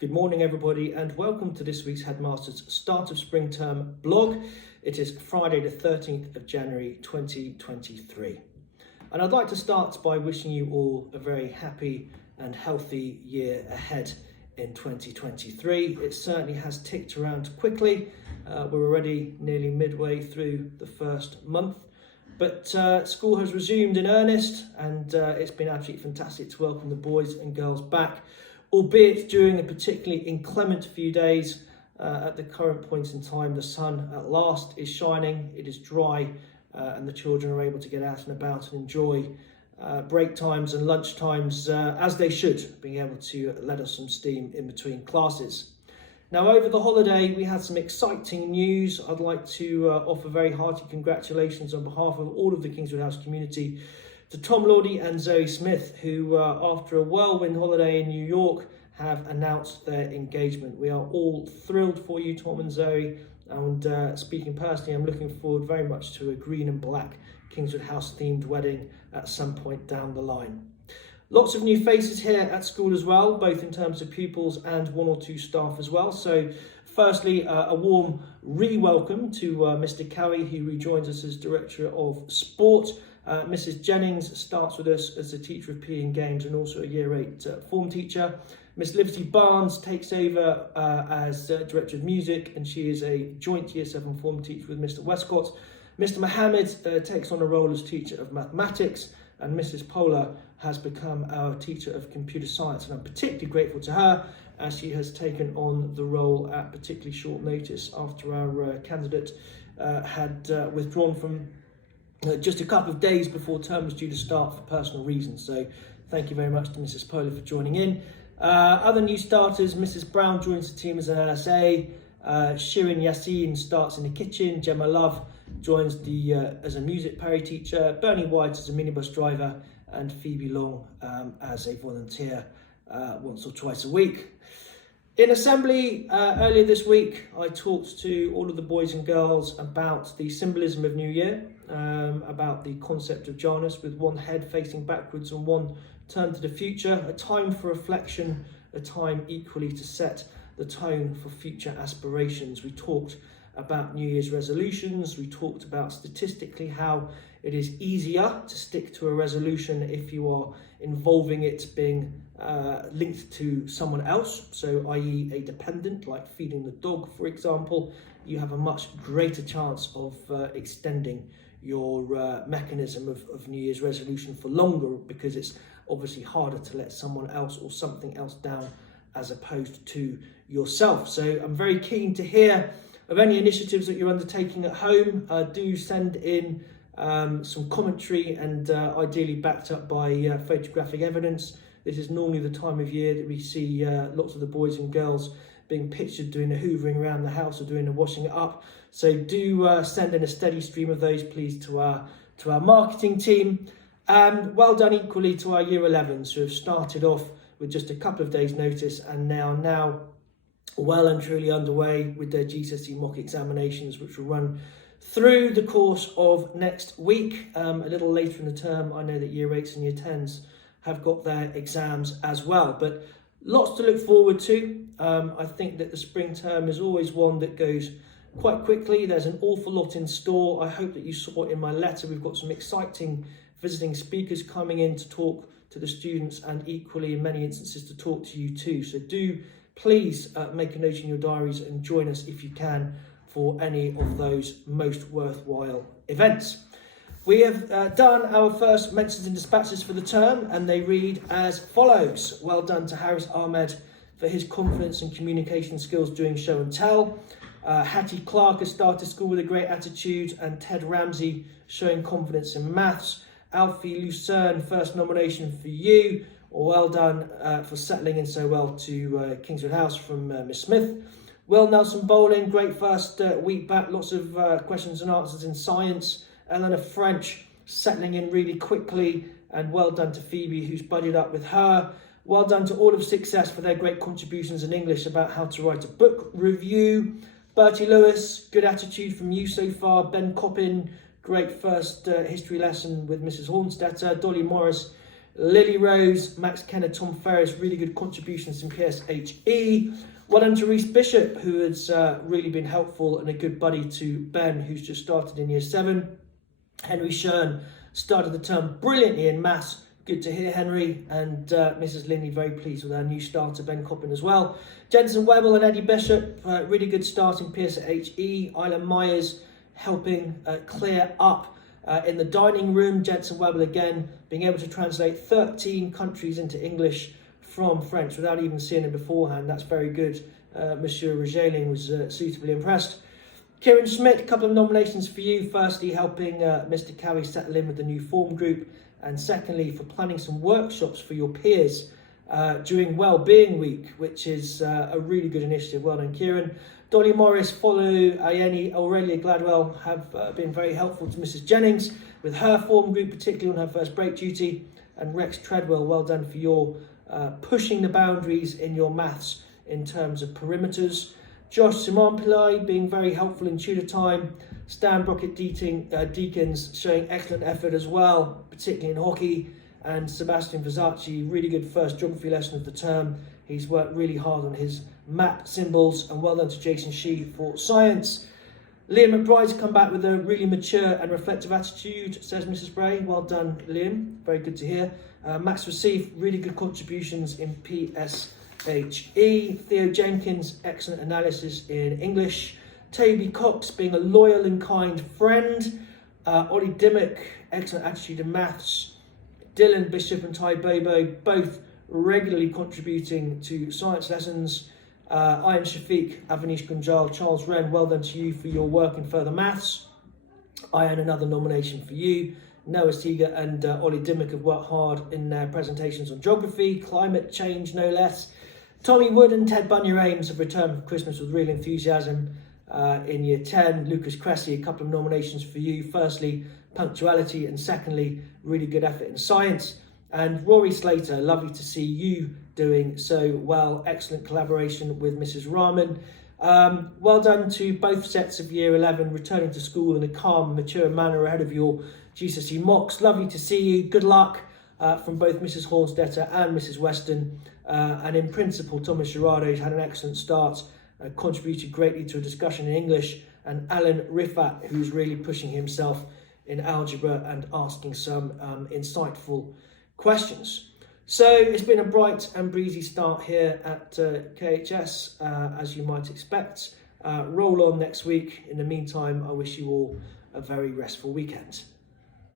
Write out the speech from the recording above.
Good morning, everybody, and welcome to this week's Headmaster's Start of Spring Term blog. It is Friday, the 13th of January, 2023. And I'd like to start by wishing you all a very happy and healthy year ahead in 2023. It certainly has ticked around quickly. We're already nearly midway through the first month. But school has resumed in earnest, and it's been absolutely fantastic to welcome the boys and girls back, albeit during a particularly inclement few days. At the current point in time, the sun at last is shining, it is dry, and the children are able to get out and about and enjoy break times and lunch times as they should, being able to let off some steam in between classes. Now, over the holiday, we had some exciting news. I'd like to offer very hearty congratulations on behalf of all of the Kingswood House community to Tom Lawdy and Zoe Smith, who, after a whirlwind holiday in New York, have announced their engagement. We are all thrilled for you, Tom and Zoe, and speaking personally, I'm looking forward very much to a green and black Kingswood House themed wedding at some point down the line. Lots of new faces here at school as well, both in terms of pupils and one or two staff as well. So firstly, a warm re-welcome to Mr. Cowie, who rejoins us as Director of Sport. Mrs. Jennings starts with us as a teacher of PE and Games and also a Year 8 form teacher. Miss Liberty Barnes takes over as Director of Music, and she is a joint Year 7 form teacher with Mr. Westcott. Mr. Mohammed takes on a role as teacher of mathematics, and Mrs. Polar has become our teacher of computer science, and I'm particularly grateful to her as she has taken on the role at particularly short notice after our candidate had withdrawn from just a couple of days before term was due to start for personal reasons. So thank you very much to Mrs. Polar for joining in. Other new starters: Mrs. Brown joins the team as an LSA, Shirin Yassin starts in the kitchen, Gemma Love joins as a music parry teacher, Bernie White as a minibus driver, and Phoebe Long as a volunteer once or twice a week. In assembly earlier this week, I talked to all of the boys and girls about the symbolism of New Year, about the concept of Janus, with one head facing backwards and one turned to the future, a time for reflection, a time equally to set the tone for future aspirations. We talked about New Year's resolutions. We talked about statistically how it is easier to stick to a resolution if you are involving it being linked to someone else, so i.e. a dependent, like feeding the dog, for example. You have a much greater chance of extending your mechanism of New Year's resolution for longer, because it's obviously harder to let someone else or something else down as opposed to yourself. So I'm very keen to hear of any initiatives that you're undertaking at home. Do send in some commentary, and ideally backed up by photographic evidence. This is normally the time of year that we see lots of the boys and girls being pictured doing the hoovering around the house or doing the washing it up. So do send in a steady stream of those, please, to our marketing team. And well done equally to our Year 11s, who have started off with just a couple of days' notice and now well and truly underway with their GCSE mock examinations, which will run through the course of next week. A little later in the term, I know that Year 8s and Year 10s have got their exams as well, but lots to look forward to. I think that the spring term is always one that goes quite quickly. There's an awful lot in store. I hope that you saw it in my letter. We've got some exciting visiting speakers coming in to talk to the students, and equally in many instances to talk to you too. So do please make a note in your diaries and join us if you can for any of those most worthwhile events. We have done our first mentions and dispatches for the term, and they read as follows. Well done to Harris Ahmed for his confidence and communication skills during show and tell. Hattie Clark has started school with a great attitude, and Ted Ramsey showing confidence in maths. Alfie Lucerne, first nomination for you. Well done for settling in so well to Kingswood House from Miss Smith. Will Nelson Bowling, great first week back, lots of questions and answers in science. Eleanor French settling in really quickly, and well done to Phoebe, who's buddied up with her. Well done to all of Success for their great contributions in English about how to write a book review. Bertie Lewis, good attitude from you so far. Ben Coppin, great first history lesson with Mrs. Hornstetter. Dolly Morris, Lily Rose, Max Kenner, Tom Ferris, really good contributions from PSHE. Well done to Reese Bishop, who has really been helpful and a good buddy to Ben, who's just started in year 7. Henry Shern started the term brilliantly in maths. Good to hear, Henry. And Mrs. Linley, very pleased with our new starter, Ben Coppin, as well. Jensen Webble and Eddie Bishop, really good start in PSHE. Isla Myers helping clear up in the dining room. Jensen Webble, again, being able to translate 13 countries into English from French without even seeing it beforehand. That's very good. Monsieur Regeling was suitably impressed. Kieran Schmidt, a couple of nominations for you. Firstly, helping Mr. Cowie settle in with the new form group. And secondly, for planning some workshops for your peers during Wellbeing Week, which is a really good initiative. Well done, Kieran. Dolly Morris, Follow, Ayeni, Aurelia Gladwell have been very helpful to Mrs. Jennings with her form group, particularly on her first break duty. And Rex Treadwell, well done for your pushing the boundaries in your maths in terms of perimeters. Josh Simon Pillai being very helpful in tutor time. Stan Brockett Deakins showing excellent effort as well, particularly in hockey. And Sebastian Versace, really good first geography lesson of the term. He's worked really hard on his map symbols, and well done to Jason Shee for science. Liam McBride's come back with a really mature and reflective attitude, says Mrs. Bray. Well done, Liam. Very good to hear. Max Received, really good contributions in PSHE. Theo Jenkins, excellent analysis in English. Toby Cox being a loyal and kind friend. Ollie Dimmock, excellent attitude in maths. Dylan Bishop and Ty Bobo, both regularly contributing to science lessons. Ian Shafiq, Avanish Gunjal, Charles Wren, well done to you for your work in further maths. Ian, another nomination for you. Noah Seeger and Ollie Dimmock have worked hard in their presentations on geography, climate change no less. Tommy Wood and Ted Bunya-Ames have returned from Christmas with real enthusiasm in year 10. Lucas Cressy, a couple of nominations for you. Firstly, punctuality, and secondly, really good effort in science. And Rory Slater, lovely to see you doing so well. Excellent collaboration with Mrs. Rahman. Well done to both sets of year 11, returning to school in a calm, mature manner ahead of your GCSE mocks. Lovely to see you. Good luck from both Mrs. Hornsdetter and Mrs. Weston. And in principle, Thomas Gerardo had an excellent start, contributed greatly to a discussion in English. And Alan Riffat, who's really pushing himself in algebra and asking some insightful questions. So it's been a bright and breezy start here at KHS, as you might expect. Roll on next week. In the meantime, I wish you all a very restful weekend.